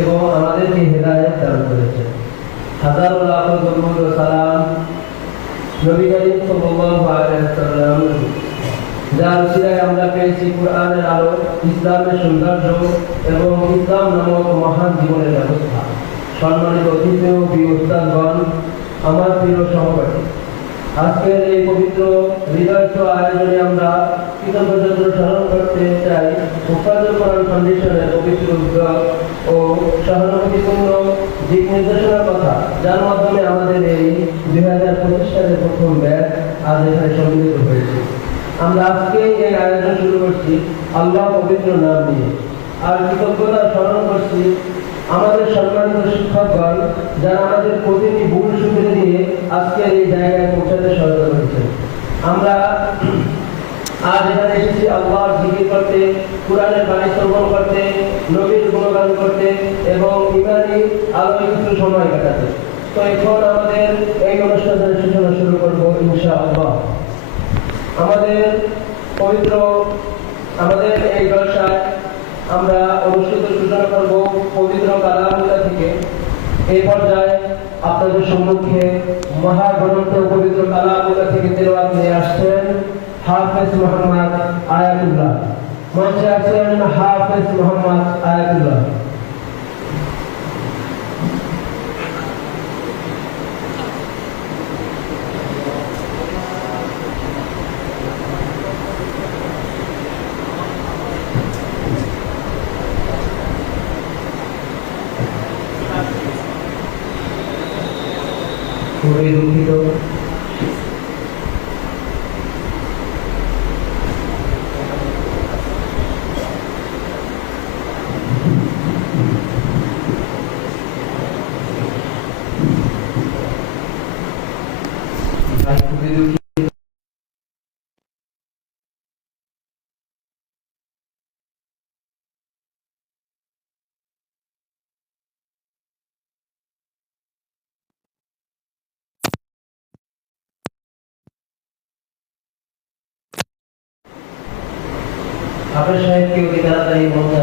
এবং আমাদেরকে হেদায়েত দান করেছেন। হাজার লাখ দরুদ ও সালাম নবী করিম সাল্লাল্লাহু আলাইহি ওয়াসাল্লাম, যার উসিলায় আমরা পেয়েছি কুরআনের আলো, ইসলামের সৌন্দর্য এবং ইসলাম নামক মহান জীবনের ব্যবস্থা। সম্মানিত অতিথি ও প্রিয় উস্তাদগণ, আমার প্রিয় সহপাঠী, আজকের এই পবিত্র হৃদয়স্থ আয়োজনে আমরা কৃতজ্ঞতা স্মরণ করতে চাই মুফাজ্জল কোরআন ফাউন্ডেশনের পবিত্র উদ্যোগ ও সহানুভূতিপূর্ণ দিক নির্দেশনার কথা, যার মাধ্যমে আমাদের এই 2025 সালের প্রথম ব্যাচ আজ এখানে সম্মিলিত হয়েছে। আমরা আজকে এই আয়োজন শুরু করছি আল্লাহ পবিত্র নাম দিয়ে, আর কৃতজ্ঞতা স্মরণ করছি আমাদের সম্মানিত শিক্ষকগণ, যারা আমাদের প্রতিটি ভুল শুধরে দিয়ে আজকের এই জায়গায় পৌঁছাতে সহায়তা করেছেন। আমরা আজ এখানে এসেছি আল্লাহর জিকির করতে, কুরআনের বাণী শ্রবণ করতে, নবীর গুণগান করতে এবং ইমানি আলোয় কিছু সময় কাটাতে। তো এখন আমাদের এই অনুষ্ঠানের সূচনা শুরু করবো ইনশাআল্লাহ। আমাদের এই জলসায় আমরা অনুষ্ঠিত সূচনা করব পবিত্র কালামুল্লাহ থেকে। এই পর্যায়ে আপনাদের সম্মুখে মহাগ্রন্থ পবিত্র কালামুল্লাহ থেকে তেলাওয়াত নিয়ে আসছেন হাফেজ মোহাম্মদ আয়াতুল্লাহ। মঞ্চে আছেন হাফেজ মোহাম্মদ আয়াতুল্লাহ। খুবই দুঃখিত, হাফেজ সাহেবকে অতি তাড়াতাড়ি মঞ্চে